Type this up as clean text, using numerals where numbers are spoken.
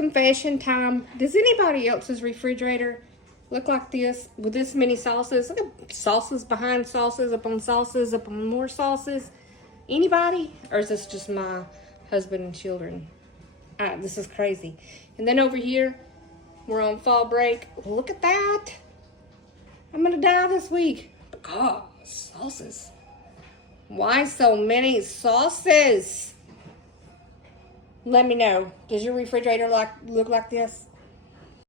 confession time. Does anybody else's refrigerator look like this with this many sauces? Look at sauces behind sauces, up on more sauces. Anybody? Or is this just my husband and children? This is crazy. And then over here, we're on fall break. Look at that. I'm gonna die this week. God, sauces. Why so many sauces? Let me know. Does your refrigerator look like this?